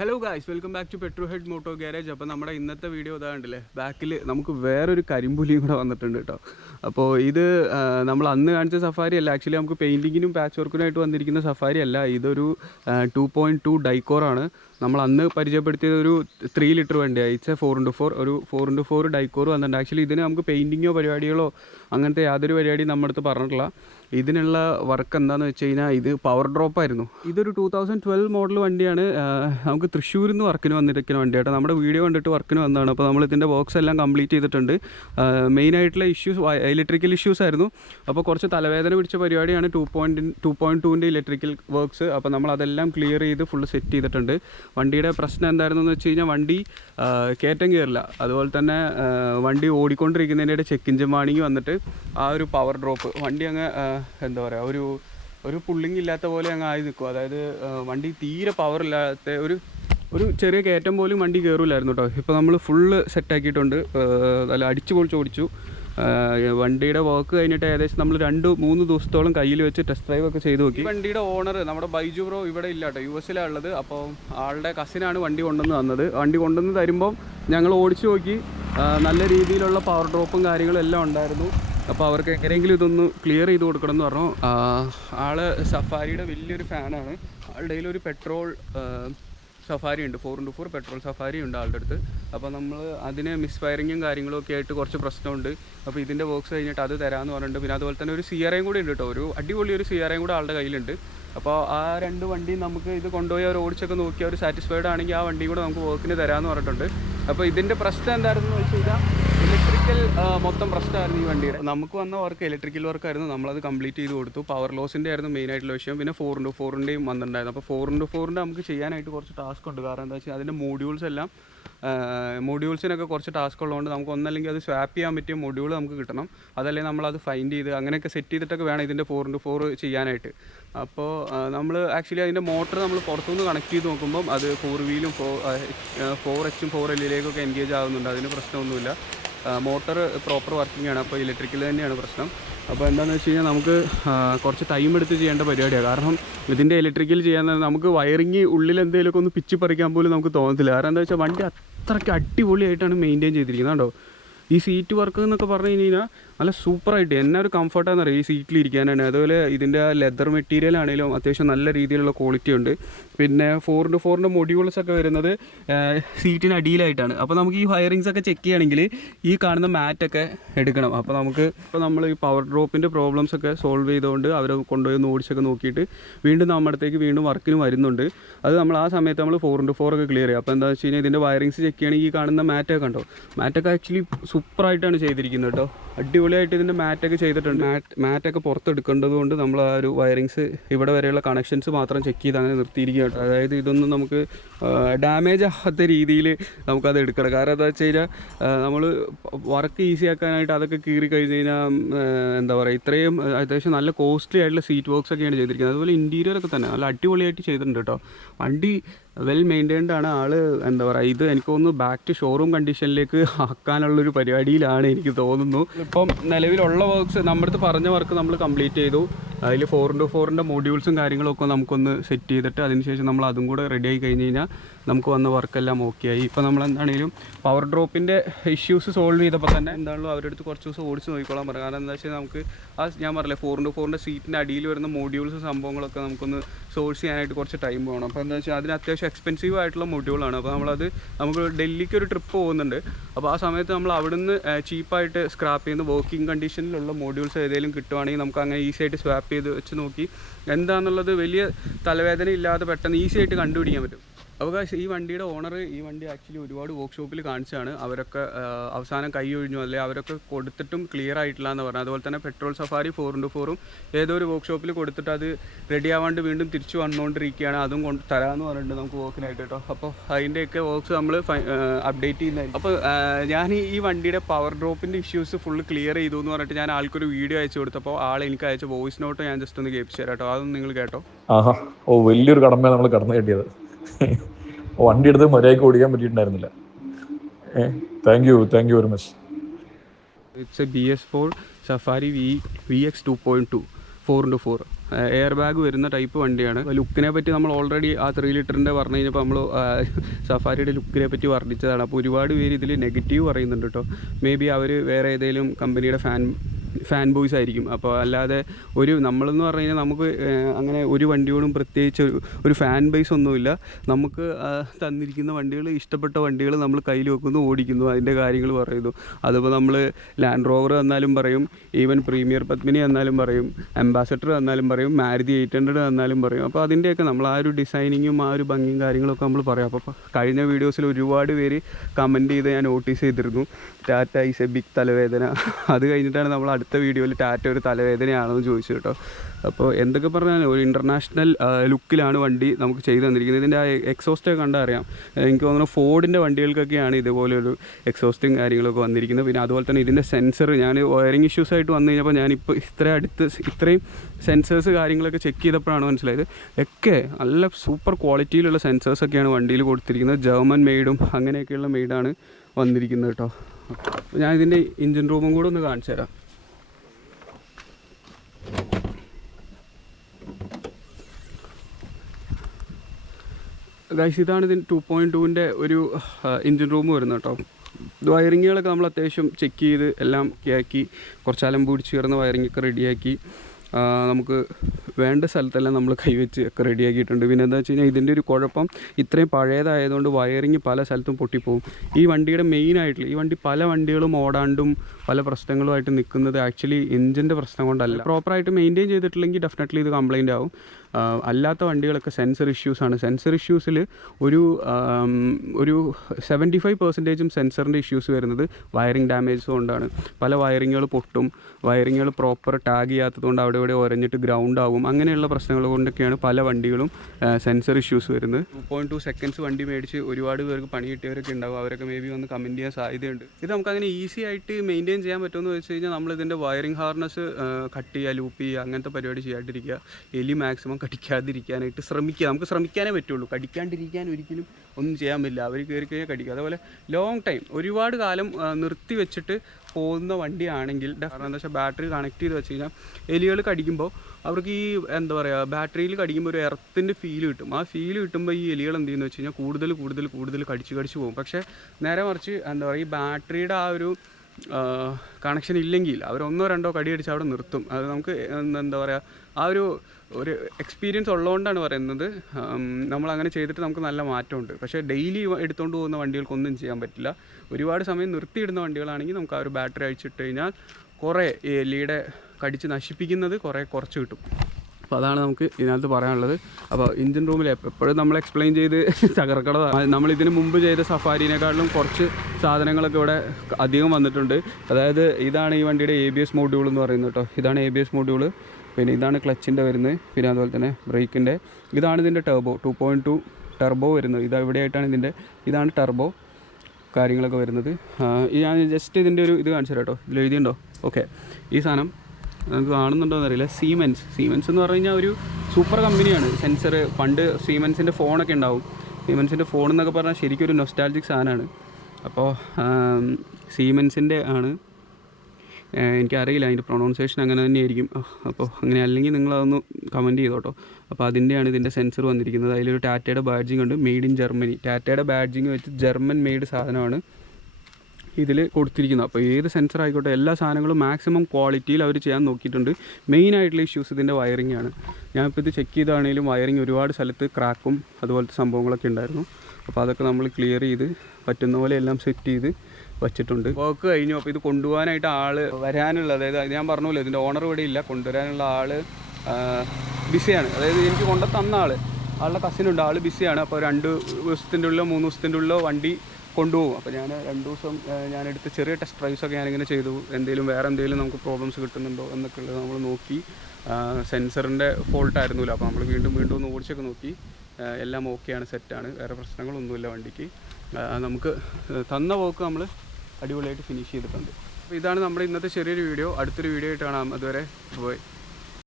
Hello guys, welcome back to petro head moto garage. അപ്പോൾ നമ്മുടെ ഇന്നത്തെ വീഡിയോ ഇതാണ്ടല്ലേ, ബാക്കിൽ നമുക്ക് വേറൊരു കരിമ്പുലിയും കൂടെ വന്നിട്ടുണ്ട് കേട്ടോ. അപ്പോൾ ഇത് നമ്മൾ അന്ന് കാണിച്ച സഫാരി അല്ല, ആക്ച്വലി നമുക്ക് പെയിൻറ്റിങ്ങിനും പാച്ച് വർക്കിനായിട്ട് വന്നിരിക്കുന്ന സഫാരി അല്ല. ഇതൊരു 2.2 ഡൈക്കോറാണ്. നമ്മൾ അന്ന് പരിചയപ്പെടുത്തിയത് ഒരു 3 ലിറ്റർ വണ്ടിയാണ്. ഇറ്റ്സ് എ 4x4, ഒരു 4x4 ഡൈക്കോർ വന്നിട്ടുണ്ട്. ആക്ച്വലി ഇതിന് നമുക്ക് പെയിൻറ്റിങ്ങോ പരിപാടികളോ അങ്ങനത്തെ യാതൊരു പരിപാടിയും നമ്മുടെ അടുത്ത് പറഞ്ഞിട്ടില്ല. ഇതിനുള്ള വർക്ക് എന്താണെന്ന് വെച്ച് കഴിഞ്ഞാൽ ഇത് പവർ ഡ്രോപ്പായിരുന്നു. ഇതൊരു 2012 മോഡൽ വണ്ടിയാണ്. നമുക്ക് തൃശ്ശൂരിൽ നിന്ന് വർക്കിന് വന്നിരിക്കുന്ന വണ്ടിയാട്ടോ. നമ്മുടെ വീഡിയോ കണ്ടിട്ട് വർക്കിന് വന്നതാണ്. അപ്പോൾ നമ്മൾ ഇതിൻ്റെ വർക്ക്സ് എല്ലാം കംപ്ലീറ്റ് ചെയ്തിട്ടുണ്ട്. മെയിനായിട്ടുള്ള ഇഷ്യൂസ് ഇലക്ട്രിക്കൽ ഇഷ്യൂസ് ആയിരുന്നു. അപ്പോൾ കുറച്ച് തലവേദന പിടിച്ച പരിപാടിയാണ് 2.2ൻ്റെ ഇലക്ട്രിക്കൽ വർക്ക്സ്. അപ്പോൾ നമ്മൾ അതെല്ലാം ക്ലിയർ ചെയ്ത് ഫുള്ള് സെറ്റ് ചെയ്തിട്ടുണ്ട്. വണ്ടിയുടെ പ്രശ്നം എന്തായിരുന്നു എന്ന് വെച്ച് കഴിഞ്ഞാൽ വണ്ടി കയറ്റം കയറില്ല. അതുപോലെ തന്നെ വണ്ടി ഓടിക്കൊണ്ടിരിക്കുന്നതിൻ്റെ ചെക്ക് എഞ്ചിൻ വാണിംഗ് വന്നിട്ട് ആ ഒരു പവർ ഡ്രോപ്പ് വണ്ടി അങ്ങ് എന്താ പറയുക, ഒരു പുള്ളിങ് ഇല്ലാത്ത പോലെ അങ്ങ് ആയി നിൽക്കും. അതായത് വണ്ടി തീരെ പവർ ഇല്ലാത്ത ഒരു ചെറിയ കയറ്റം പോലും വണ്ടി കയറില്ലായിരുന്നു കേട്ടോ. ഇപ്പോൾ നമ്മൾ ഫുള്ള് സെറ്റാക്കിയിട്ടുണ്ട്. അല്ല, അടിച്ചു പൊളിച്ച് ഓടിച്ചു. വണ്ടിയുടെ വർക്ക് കഴിഞ്ഞിട്ട് ഏകദേശം നമ്മൾ 2-3 ദിവസത്തോളം കയ്യിൽ വെച്ച് ടെസ്റ്റ് ഡ്രൈവ് ഒക്കെ ചെയ്ത് നോക്കി. വണ്ടിയുടെ ഓണർ നമ്മുടെ ബൈജു ബ്രോ ഇവിടെ ഇല്ല കേട്ടോ, US-ലാണ് ഉള്ളത്. അപ്പോൾ ആളുടെ കസിനാണ് വണ്ടി കൊണ്ടുവന്ന് തന്നത്. വണ്ടി കൊണ്ടുവന്ന് തരുമ്പം ഞങ്ങൾ ഓടിച്ചു നോക്കി. നല്ല രീതിയിലുള്ള പവർ ഡ്രോപ്പും കാര്യങ്ങളും എല്ലാം ഉണ്ടായിരുന്നു. അപ്പോൾ അവർക്ക് എങ്ങനെയെങ്കിലും ഇതൊന്ന് ക്ലിയർ ചെയ്ത് കൊടുക്കണം എന്ന് പറഞ്ഞു. ആള് സഫാരിയുടെ വലിയൊരു ഫാനാണ്. ആളുടെ കയ്യിലൊരു പെട്രോൾ സഫാരി ഉണ്ട്, 4x4 പെട്രോൾ സഫാരി ഉണ്ട് ആളുടെ അടുത്ത്. അപ്പോൾ നമ്മൾ അതിന് മിസ്ഫയറിങ്ങും കാര്യങ്ങളും ഒക്കെ ആയിട്ട് കുറച്ച് പ്രശ്നമുണ്ട്. അപ്പോൾ ഇതിൻ്റെ വർക്ക്സ് കഴിഞ്ഞിട്ട് അത് തരാമെന്ന് പറഞ്ഞിട്ടുണ്ട്. പിന്നെ അതുപോലെ തന്നെ ഒരു CRAയും കൂടി ഉണ്ട് കേട്ടോ, ഒരു അടിപൊളി ഒരു CRAയും കൂടെ ആളുടെ കയ്യിലുണ്ട്. അപ്പോൾ ആ 2 വണ്ടിയും നമുക്ക് ഇത് കൊണ്ടുപോയി അവർ ഓടിച്ചൊക്കെ നോക്കി അവർ സാറ്റിസ്ഫൈഡ് ആണെങ്കിൽ ആ വണ്ടി കൂടെ നമുക്ക് വർക്കിന് തരാമെന്ന് പറഞ്ഞിട്ടുണ്ട്. അപ്പോൾ ഇതിൻ്റെ പ്രശ്നം എന്തായിരുന്നു വെച്ച് കഴിഞ്ഞാൽ ഇലക്ട്രിക്കൽ മൊത്തം പ്രശ്നമായിരുന്നു ഈ വണ്ടിയുടെ. നമുക്ക് വന്ന വർക്ക് ഇലക്ട്രിക്കൽ വർക്കായിരുന്നു. നമ്മളത് കംപ്ലീറ്റ് ചെയ്ത് കൊടുത്തു. പവർ ലോസിൻ്റെ ആയിരുന്നു മെയിനായിട്ടുള്ള വിഷയം. പിന്നെ 4x4ൻ്റെയും വന്നിട്ടുണ്ടായിരുന്നു. അപ്പോൾ 4x4ൻ്റെ നമുക്ക് ചെയ്യാനായിട്ട് കുറച്ച് ടാസ്ക് ഉണ്ട്. കാരണം എന്താ വെച്ചാൽ അതിൻ്റെ മൊഡ്യൂൾസിനൊക്കെ കുറച്ച് ടാസ്ക് ഉള്ളതുകൊണ്ട് നമുക്ക് ഒന്നല്ലെങ്കിൽ അത് സ്വാപ്പ് ചെയ്യാൻ പറ്റിയ മൊഡ്യൂൾ നമുക്ക് കിട്ടണം. അതല്ലെങ്കിൽ നമ്മളത് ഫൈൻഡ് ചെയ്ത് അങ്ങനെയൊക്കെ സെറ്റ് ചെയ്തിട്ടൊക്കെ വേണം ഇതിൻ്റെ 4x4 ചെയ്യാനായിട്ട്. അപ്പോൾ നമ്മൾ ആക്ച്വലി അതിൻ്റെ മോട്ടർ നമ്മൾ പുറത്തുനിന്ന് കണക്ട് ചെയ്ത് നോക്കുമ്പം അത് 4 വീലും 4Hഉം 4Lലേക്കൊക്കെ എൻഗേജ് ആകുന്നുണ്ട്. അതിന് പ്രശ്നമൊന്നുമില്ല. മോട്ടർ പ്രോപ്പർ വർക്കിംഗ് ആണ്. അപ്പോൾ ഇലക്ട്രിക്കൽ തന്നെയാണ് പ്രശ്നം. അപ്പോൾ എന്താണെന്ന് വെച്ച് കഴിഞ്ഞാൽ നമുക്ക് കുറച്ച് ടൈം എടുത്ത് ചെയ്യേണ്ട പരിപാടിയാണ്. കാരണം ഇതിൻ്റെ ഇലക്ട്രിക്കൽ ചെയ്യാൻ നമുക്ക് വയറിങ് ഉള്ളിൽ എന്തെങ്കിലുമൊക്കെ ഒന്ന് പിച്ച് പറിക്കാൻ പോലും നമുക്ക് തോന്നത്തില്ല. കാരണം എന്താ വെച്ചാൽ വണ്ടി അത്രയ്ക്ക് അടിപൊളിയായിട്ടാണ് മെയിൻറ്റെയിൻ ചെയ്തിരിക്കുന്നത് കേട്ടോ. ഈ സീറ്റ് വർക്ക് എന്നൊക്കെ പറഞ്ഞു കഴിഞ്ഞാൽ നല്ല സൂപ്പറായിട്ട് എന്നെ ഒരു കംഫർട്ടാണെന്ന് അറിയാം ഈ സീറ്റിലിരിക്കാനാണ്. അതുപോലെ ഇതിൻ്റെ ലെതർ മെറ്റീരിയൽ ആണെങ്കിലും അത്യാവശ്യം നല്ല രീതിയിലുള്ള ക്വാളിറ്റി ഉണ്ട്. പിന്നെ 4x4ൻ്റെ മൊഡ്യൂൾസൊക്കെ വരുന്നത് സീറ്റിന് അടിയിലായിട്ടാണ്. അപ്പോൾ നമുക്ക് ഈ വയറിങ്സ് ഒക്കെ ചെക്ക് ചെയ്യുകയാണെങ്കിൽ ഈ കാണുന്ന മാറ്റൊക്കെ എടുക്കണം. അപ്പോൾ നമ്മൾ ഈ പവർ ഡ്രോപ്പിൻ്റെ പ്രോബ്ലംസ് ഒക്കെ സോൾവ് ചെയ്തുകൊണ്ട് അവരെ കൊണ്ടുപോയി ഒന്ന് ഓടിച്ചൊക്കെ നോക്കിയിട്ട് വീണ്ടും നമ്മുടെ അടുത്തേക്ക് വീണ്ടും വർക്കിന് വരുന്നുണ്ട്. അത് നമ്മൾ ആ സമയത്ത് നമ്മൾ 4x4 ഒക്കെ ക്ലിയർ ചെയ്യും. അപ്പോൾ എന്താ വെച്ച് കഴിഞ്ഞാൽ ഇതിൻ്റെ വയറിങ്സ് ചെക്ക് ചെയ്യുകയാണെങ്കിൽ ഈ കാണുന്ന മാറ്റൊക്കെ കണ്ടോ, മാറ്റൊക്കെ ആക്ച്വലി സൂപ്പറായിട്ടാണ് ചെയ്തിരിക്കുന്നത് കേട്ടോ. അടിപൊളിയായിട്ട് ഇതിൻ്റെ മാറ്റൊക്കെ ചെയ്തിട്ടുണ്ട്. മാറ്റൊക്കെ പുറത്തെടുക്കേണ്ടത് കൊണ്ട് നമ്മൾ ആ ഒരു വയറിങ്സ് ഇവിടെ വരെയുള്ള കണക്ഷൻസ് മാത്രം ചെക്ക് ചെയ്ത് അങ്ങനെ നിർത്തിയിരിക്കുക കേട്ടോ. അതായത് ഇതൊന്നും നമുക്ക് ഡാമേജ് ആകാത്ത രീതിയിൽ നമുക്കത് എടുക്കണം. കാരണം എന്താ വെച്ച് കഴിഞ്ഞാൽ നമ്മൾ വർക്ക് ഈസി ആക്കാനായിട്ട് അതൊക്കെ കീറി കഴിഞ്ഞ് കഴിഞ്ഞാൽ എന്താ പറയുക, ഇത്രയും അത്യാവശ്യം നല്ല കോസ്റ്റ്ലി ആയിട്ടുള്ള സീറ്റ് വർക്ക്സ് ഒക്കെയാണ് ചെയ്തിരിക്കുന്നത്. അതുപോലെ ഇൻറ്റീരിയറൊക്കെ തന്നെ നല്ല അടിപൊളിയായിട്ട് ചെയ്തിട്ടുണ്ട് കേട്ടോ. വണ്ടി വെൽ മെയിൻറ്റൈൻഡ് ആണ്. എന്താ പറയുക, ഇത് എനിക്ക് തോന്നുന്നു ബാക്ക് ടു ഷോറൂം കണ്ടീഷനിലേക്ക് ആക്കാനുള്ളൊരു പരിപാടിയിലാണ് എനിക്ക് തോന്നുന്നു. ഇപ്പം നിലവിലുള്ള വർക്ക്സ് നമ്മുടെ അടുത്ത് പറഞ്ഞ വർക്ക് നമ്മൾ കംപ്ലീറ്റ് ചെയ്തു. അതിൽ 4x4ൻ്റെ മൊഡ്യൂൾസും കാര്യങ്ങളൊക്കെ നമുക്കൊന്ന് സെറ്റ് ചെയ്തിട്ട് അതിനുശേഷം നമ്മൾ അതും കൂടെ റെഡി ആയി കഴിഞ്ഞ് കഴിഞ്ഞാൽ നമുക്ക് വന്ന വർക്കെല്ലാം ഓക്കെ ആയി. ഇപ്പോൾ നമ്മൾ എന്താണെങ്കിലും പവർ ഡ്രോപ്പിൻ്റെ ഇഷ്യൂസ് സോൾവ് ചെയ്തപ്പോൾ തന്നെ എന്താണല്ലോ അവരുടെ അടുത്ത് കുറച്ച് ദിവസം ഓടിച്ച് നോക്കിക്കോളാൻ പറയാം. കാരണം എന്താ വെച്ചാൽ നമുക്ക് ഞാൻ പറഞ്ഞില്ലേ 4x4ൻ്റെ സീറ്റിൻ്റെ അടിയിൽ വരുന്ന മൊഡ്യൂൾസ് സംഭവങ്ങളൊക്കെ നമുക്കൊന്ന് സോഴ്സ് ചെയ്യാനായിട്ട് കുറച്ച് ടൈം വേണം. അപ്പോൾ എന്താ വെച്ചാൽ അതിന് അത്യാവശ്യം എക്സ്പെൻസീവ് ആയിട്ടുള്ള മൊഡ്യൂളാണ്. അപ്പോൾ നമുക്ക് ഡൽഹിക്ക് ഒരു ട്രിപ്പ് പോകുന്നുണ്ട്. അപ്പോൾ ആ സമയത്ത് നമ്മൾ അവിടുന്ന് ചീപ്പായിട്ട് സ്ക്രാപ്പ് ചെയ്യുന്ന വർക്കിംഗ് കണ്ടീഷനിലുള്ള മൊഡ്യൂൾസ് ഏതെങ്കിലും കിട്ടുവാണെങ്കിൽ നമുക്ക് അങ്ങനെ ഈസി ആയിട്ട് സ്വാപ്പ് ചെയ്ത് വെച്ച് നോക്കി എന്താണെന്നുള്ളത് വലിയ തലവേദന ഇല്ലാതെ പെട്ടെന്ന് ഈസി ആയിട്ട് കണ്ടുപിടിക്കാൻ പറ്റും. അപ്പോൾ ഈ വണ്ടിയുടെ ഓണർ ഈ വണ്ടി ആക്ച്വലി ഒരുപാട് വർക്ക്ഷോപ്പിൽ കാണിച്ചാണ്. അവരൊക്കെ അവസാനം കൈ ഒഴിഞ്ഞു, അല്ലെങ്കിൽ അവരൊക്കെ കൊടുത്തിട്ടും ക്ലിയർ ആയിട്ടില്ല എന്ന് പറഞ്ഞു. അതുപോലെ തന്നെ പെട്രോൾ സഫാരി 4x4ഉം ഏതോ ഒരു വർക്ക്ഷോപ്പിൽ കൊടുത്തിട്ട് അത് റെഡി ആവാണ്ട് വീണ്ടും തിരിച്ചു വന്നുകൊണ്ടിരിക്കുകയാണ്. അതും കൊണ്ട് തരാമെന്ന് പറഞ്ഞിട്ടുണ്ട് നമുക്ക് വർക്കിനായിട്ട് കേട്ടോ. അപ്പോൾ അതിൻ്റെയൊക്കെ വർക്ക്സ് നമ്മൾ അപ്ഡേറ്റ് ചെയ്യുന്നതായിരിക്കും. അപ്പോൾ ഞാൻ ഈ വണ്ടിയുടെ പവർ ഡ്രോപ്പിൻ്റെ ഇഷ്യൂസ് ഫുള്ള് ക്ലിയർ ചെയ്തു എന്ന് പറഞ്ഞിട്ട് ഞാൻ ആൾക്കൊരു വീഡിയോ അയച്ചു കൊടുത്തപ്പോൾ എനിക്ക് അയച്ച വോയിസ് നോട്ട് ഞാൻ ജസ്റ്റ് ഒന്ന് കേൾപ്പിച്ചു തരാം കേട്ടോ. അതൊന്നും നിങ്ങൾ കേട്ടോ. വലിയൊരു കടമയാണ് നമ്മൾ കടന്നു കിട്ടിയത്. വണ്ടി എടുത്ത് മര്യാദയ്ക്ക് ഓടിക്കാൻ പറ്റിയിട്ടുണ്ടായിരുന്നില്ല. Thank you very much. It's a BS4 Safari VX 2.2 4x4. Air bag വരുന്ന ടൈപ്പ് വണ്ടിയാണ്. ലുക്കിനെ പറ്റി നമ്മൾ ഓൾറെഡി ആ 3 ലിറ്ററിൻ്റെ പറഞ്ഞു കഴിഞ്ഞപ്പോൾ നമ്മൾ സഫാരിയുടെ ലുക്കിനെ പറ്റി വർണ്ണിച്ചതാണ്. അപ്പോൾ ഒരുപാട് പേര് ഇതിൽ നെഗറ്റീവ് പറയുന്നുണ്ട് കേട്ടോ. മേ ബി അവർ വേറെ ഏതെങ്കിലും കമ്പനിയുടെ ഫാൻ ബോയ്സ് ആയിരിക്കും. അപ്പോൾ അല്ലാതെ നമ്മളെന്ന് പറഞ്ഞു കഴിഞ്ഞാൽ നമുക്ക് അങ്ങനെ ഒരു വണ്ടിയോടും പ്രത്യേകിച്ച് ഒരു ഫാൻ ബേസ് ഒന്നുമില്ല. നമുക്ക് തന്നിരിക്കുന്ന വണ്ടികൾ, ഇഷ്ടപ്പെട്ട വണ്ടികൾ നമ്മൾ കയ്യിൽ വെക്കുന്നു, ഓടിക്കുന്നു, അതിൻ്റെ കാര്യങ്ങൾ പറയുന്നു. അതിപ്പോൾ നമ്മൾ ലാൻഡ് റോവർ എന്നാലും പറയും, ഈവൻ പ്രീമിയർ പത്മിനി എന്നാലും പറയും, അംബാസഡർ എന്നാലും പറയും, മാരുതി 800 എന്നാലും പറയും. അപ്പോൾ അതിൻ്റെയൊക്കെ നമ്മൾ ആ ഒരു ഡിസൈനിങ്ങും ആ ഒരു ഭംഗിയും കാര്യങ്ങളൊക്കെ നമ്മൾ പറയും. അപ്പോൾ കഴിഞ്ഞ വീഡിയോസിൽ ഒരുപാട് പേര് കമൻറ്റ് ചെയ്ത് ഞാൻ നോട്ടീസ് ചെയ്തിരുന്നു, ടാറ്റ ഈസ് എ ബിഗ് തലവേദന. അത് കഴിഞ്ഞിട്ടാണ് നമ്മൾ അടുത്ത വീഡിയോയിൽ ടാറ്റ ഒരു തലവേദനയാണെന്ന് ചോദിച്ചു കേട്ടോ. അപ്പോൾ എന്തൊക്കെ പറഞ്ഞാൽ ഒരു ഇൻ്റർനാഷണൽ ലുക്കിലാണ് വണ്ടി നമുക്ക് ചെയ്തു തന്നിരിക്കുന്നത്. ഇതിൻ്റെ ആ എക്സോസ്റ്റൊക്കെ കണ്ടാൽ അറിയാം. എനിക്ക് തോന്നുന്നു ഫോർഡിൻ്റെ വണ്ടികൾക്കൊക്കെയാണ് ഇതുപോലൊരു എക്സോസ്റ്റും കാര്യങ്ങളൊക്കെ വന്നിരിക്കുന്നത്. പിന്നെ അതുപോലെ തന്നെ ഇതിൻ്റെ സെൻസർ, ഞാൻ വയറിങ് ഇഷ്യൂസ് ആയിട്ട് വന്നു കഴിഞ്ഞപ്പോൾ ഞാനിപ്പോൾ ഇത്രയും സെൻസേഴ്സ് കാര്യങ്ങളൊക്കെ ചെക്ക് ചെയ്തപ്പോഴാണ് മനസ്സിലായത് ഒക്കെ നല്ല സൂപ്പർ ക്വാളിറ്റിയിലുള്ള സെൻസേഴ്സൊക്കെയാണ് വണ്ടിയിൽ കൊടുത്തിരിക്കുന്നത്. ജർമ്മൻ മെയ്ഡും അങ്ങനെയൊക്കെയുള്ള മെയ്ഡാണ് വന്നിരിക്കുന്നത് കേട്ടോ. ഞാൻ ഇതിൻ്റെ എഞ്ചിൻ റൂമും കൂടെ ഒന്ന് കാണിച്ചു തരാം. ഗൈസ്, ഇതാണ് ഇതിന് 2.2ൻ്റെ ഒരു എഞ്ചിൻ റൂം വരുന്നത് കേട്ടോ. വയറിങ്ങുകളൊക്കെ നമ്മൾ അത്യാവശ്യം ചെക്ക് ചെയ്ത് എല്ലാം ആക്കി, കുറച്ച് അലമ്പ് പിടിച്ച് ചേർന്ന വയറിങ്ങൊക്കെ റെഡിയാക്കി നമുക്ക് വേണ്ട സ്ഥലത്തെല്ലാം നമ്മൾ കൈവച്ച് ഒക്കെ റെഡിയാക്കിയിട്ടുണ്ട്. പിന്നെ എന്താ വെച്ച് കഴിഞ്ഞാൽ ഇതിൻ്റെ ഒരു കുഴപ്പം, ഇത്രയും പഴയതായതുകൊണ്ട് വയറിങ് പല സ്ഥലത്തും പൊട്ടിപ്പോവും. ഈ വണ്ടിയുടെ മെയിനായിട്ടുള്ള ഈ വണ്ടി പല വണ്ടികളും ഓടാണ്ടും പല പ്രശ്നങ്ങളുമായിട്ട് നിൽക്കുന്നത് ആക്ച്വലി എഞ്ചിൻ്റെ പ്രശ്നം കൊണ്ടല്ല. പ്രോപ്പറായിട്ട് മെയിൻറ്റെയിൻ ചെയ്തിട്ടില്ലെങ്കിൽ ഡെഫിനറ്റ്ലി ഇത് കംപ്ലൈൻ്റ് ആവും. അല്ലാത്ത വണ്ടികളൊക്കെ സെൻസർ ഇഷ്യൂസാണ്. സെൻസർ ഇഷ്യൂസിൽ ഒരു 75% സെൻസറിൻ്റെ ഇഷ്യൂസ് വരുന്നത് വയറിംഗ് ഡാമേജ് കൊണ്ടാണ്. പല വയറിങ്ങുകൾ പൊട്ടും, വയറിങ്ങുകൾ പ്രോപ്പർ ടാഗ് ചെയ്യാത്തതുകൊണ്ട് അവിടെ ഇവിടെ ഉരഞ്ഞിട്ട് ഗ്രൗണ്ട് ആവും. അങ്ങനെയുള്ള പ്രശ്നങ്ങൾ കൊണ്ടൊക്കെയാണ് പല വണ്ടികളും സെൻസർ ഇഷ്യൂസ് വരുന്നത്. 2.2 സെക്കൻഡ്സ് വണ്ടി മേടിച്ച് ഒരുപാട് പേർക്ക് പണി കിട്ടിയവരൊക്കെ ഉണ്ടാവും. അവരൊക്കെ മേ ബി വന്ന് കമൻറ്റ് ചെയ്യാൻ സാധ്യതയുണ്ട്. ഇത് നമുക്കങ്ങനെ ഈസി ആയിട്ട് മെയിൻറ്റെയിൻ ചെയ്യാൻ പറ്റുമെന്ന് വെച്ച് കഴിഞ്ഞാൽ നമ്മളിതിൻ്റെ വയറിംഗ് ഹാർനസ് കട്ട് ചെയ്യുക, ലൂപ്പ് ചെയ്യുക, അങ്ങനത്തെ പരിപാടി ചെയ്യാണ്ടിരിക്കുക. എലി മാക്സിമം കടിക്കാതിരിക്കാനായിട്ട് ശ്രമിക്കുക. നമുക്ക് ശ്രമിക്കാനേ പറ്റുള്ളൂ, കടിക്കാണ്ടിരിക്കാൻ ഒരിക്കലും ഒന്നും ചെയ്യാൻ പറ്റില്ല. അവർ കയറി കഴിഞ്ഞാൽ കടിക്കുക. അതേപോലെ ലോങ് ടൈം ഒരുപാട് കാലം നിർത്തി വെച്ചിട്ട് പോകുന്ന വണ്ടിയാണെങ്കിൽ, കാരണം എന്താ വെച്ചാൽ ബാറ്ററി കണക്ട് ചെയ്ത് വെച്ച് കഴിഞ്ഞാൽ എലികൾ കടിക്കുമ്പോൾ അവർക്ക് ഈ എന്താ പറയുക, ബാറ്ററിയിൽ കടിക്കുമ്പോൾ ഒരു എർത്തിൻ്റെ ഫീൽ കിട്ടും. ആ ഫീൽ കിട്ടുമ്പോൾ ഈ എലികൾ എന്ത് ചെയ്യുന്നു വെച്ച് കഴിഞ്ഞാൽ കൂടുതൽ കടിച്ച് പോകും. പക്ഷേ നേരെ മറിച്ച് എന്താ പറയുക, ഈ ബാറ്ററിയുടെ ആ ഒരു കണക്ഷൻ ഇല്ലെങ്കിൽ അവർ 1-2 കടി അടിച്ച് അവിടെ നിർത്തും. അത് നമുക്ക് എന്താ പറയുക, ആ ഒരു എക്സ്പീരിയൻസ് ഉള്ളതുകൊണ്ടാണ് പറയുന്നത്. നമ്മളങ്ങനെ ചെയ്തിട്ട് നമുക്ക് നല്ല മാറ്റമുണ്ട്. പക്ഷേ ഡെയിലി എടുത്തുകൊണ്ട് പോകുന്ന വണ്ടികൾക്കൊന്നും ചെയ്യാൻ പറ്റില്ല. ഒരുപാട് സമയം നിർത്തിയിടുന്ന വണ്ടികളാണെങ്കിൽ നമുക്ക് ആ ഒരു ബാറ്ററി അഴിച്ചിട്ട് കഴിഞ്ഞാൽ കുറേ എലിയുടെ കടിച്ച് നശിപ്പിക്കുന്നത് കുറച്ച് കിട്ടും. അപ്പോൾ അതാണ് നമുക്ക് ഇതിനകത്ത് പറയാനുള്ളത്. അപ്പോൾ എഞ്ചിൻ റൂമിൽ എപ്പോഴും നമ്മൾ എക്സ്പ്ലെയിൻ ചെയ്ത് തകർക്കണതാണ്. നമ്മളിതിന് മുമ്പ് ചെയ്ത സഫാരിനേക്കാളും കുറച്ച് സാധനങ്ങളൊക്കെ ഇവിടെ അധികം വന്നിട്ടുണ്ട്. അതായത് ഇതാണ് ഈ വണ്ടിയുടെ ABS മോഡ്യൂൾ എന്ന് പറയുന്നത് കേട്ടോ. ഇതാണ് ABS മോഡ്യൂൾ. പിന്നെ ഇതാണ് ക്ലച്ചിൻ്റെ വരുന്നത്. പിന്നെ അതുപോലെ തന്നെ ബ്രേക്കിൻ്റെ ഇതാണ് ഇതിൻ്റെ ടർബോ 2.2 ടർബോ വരുന്നത്. ഇതാണ് ഇതാണ് ടർബോ കാര്യങ്ങളൊക്കെ വരുന്നത്. ഞാൻ ജസ്റ്റ് ഇതിൻ്റെ ഒരു ഇത് കാണിച്ചു തരാം കേട്ടോ. ഇതിൽ എഴുതിയുണ്ടോ? ഓക്കെ, ഈ സാധനം നമുക്ക് കാണുന്നുണ്ടോ എന്നറിയില്ല. സീമെൻസ് എന്ന് പറഞ്ഞു കഴിഞ്ഞാൽ ഒരു സൂപ്പർ കമ്പനിയാണ്. സെൻസർ പണ്ട് സീമെൻസിൻ്റെ ഫോണൊക്കെ ഉണ്ടാവും. സീമെൻസിൻ്റെ ഫോൺ എന്നൊക്കെ പറഞ്ഞാൽ ശരിക്കും ഒരു നൊസ്റ്റാൾജിക് സാധനമാണ്. അപ്പോൾ സീമെൻസിൻ്റെ ആണ്. എനിക്കറിയില്ല അതിൻ്റെ പ്രൊണൗൺസിയേഷൻ അങ്ങനെ തന്നെയായിരിക്കും. അപ്പോൾ അങ്ങനെ അല്ലെങ്കിൽ നിങ്ങളതൊന്ന് കമൻറ്റ് ചെയ്തോട്ടോ. അപ്പോൾ അതിൻ്റെയാണ് ഇതിൻ്റെ സെൻസർ വന്നിരിക്കുന്നത്. അതിലൊരു ടാറ്റയുടെ ബാഡ്ജിങ് ഉണ്ട്, മെയ്ഡ് ഇൻ ജർമ്മനി. ടാറ്റയുടെ ബാഡ്ജിങ് വെച്ച് ജർമ്മൻ മെയ്ഡ് സാധനമാണ് ഇതിൽ കൊടുത്തിരിക്കുന്നത്. അപ്പോൾ ഏത് സെൻസർ ആയിക്കോട്ടെ, എല്ലാ സാധനങ്ങളും മാക്സിമം ക്വാളിറ്റിയിൽ അവർ ചെയ്യാൻ നോക്കിയിട്ടുണ്ട്. മെയിനായിട്ടുള്ള ഇഷ്യൂസ് ഇതിൻ്റെ വയറിംഗ് ആണ്. ഞാനിപ്പോൾ ഇത് ചെക്ക് ചെയ്താണെങ്കിലും വയറിംഗ് ഒരുപാട് സ്ഥലത്ത് ക്രാക്കും അതുപോലത്തെ സംഭവങ്ങളൊക്കെ ഉണ്ടായിരുന്നു. അപ്പോൾ അതൊക്കെ നമ്മൾ ക്ലിയർ ചെയ്ത് പറ്റുന്ന പോലെ എല്ലാം സെറ്റ് ചെയ്ത് വച്ചിട്ടുണ്ട്. വർക്ക് കഴിഞ്ഞു. അപ്പോൾ ഇത് കൊണ്ടുപോകാനായിട്ട് ആൾ വരാനുള്ള, അതായത് ഞാൻ പറഞ്ഞല്ലോ ഇതിൻ്റെ ഓണർ ഇവിടെ ഇല്ല, കൊണ്ടുവരാനുള്ള ആൾ ബിസിയാണ്. അതായത് എനിക്ക് കൊണ്ടു തന്ന ആളുടെ കസിനുണ്ട്, ആൾ ബിസിയാണ്. അപ്പോൾ 2 ദിവസത്തിൻ്റെ ഉള്ളിലോ 3 ദിവസത്തിൻ്റെ ഉള്ളിലോ വണ്ടി കൊണ്ടുപോകും. അപ്പോൾ ഞാൻ 2 ദിവസം ഞാനെടുത്ത് ചെറിയ ടെസ്റ്റ് ഡ്രൈവ്സൊക്കെ ഞാനിങ്ങനെ ചെയ്തു. വേറെ എന്തെങ്കിലും നമുക്ക് പ്രോബ്ലംസ് കിട്ടുന്നുണ്ടോ എന്നൊക്കെ ഉള്ളത് നമ്മൾ നോക്കി. സെൻസറിൻ്റെ ഫോൾട്ടായിരുന്നില്ല. അപ്പോൾ നമ്മൾ വീണ്ടും ഒന്ന് ഓടിച്ചൊക്കെ നോക്കി. എല്ലാം ഓക്കെയാണ്, സെറ്റാണ്, വേറെ പ്രശ്നങ്ങളൊന്നുമില്ല വണ്ടിക്ക്. നമുക്ക് തന്ന വർക്ക് നമ്മൾ അടിപൊളിയായിട്ട് ഫിനിഷ് ചെയ്തിട്ടുണ്ട്. അപ്പോൾ ഇതാണ് നമ്മുടെ ഇന്നത്തെ ചെറിയൊരു വീഡിയോ. അടുത്തൊരു വീഡിയോ ആയിട്ട് കാണാം. അതുവരെ ബൈ.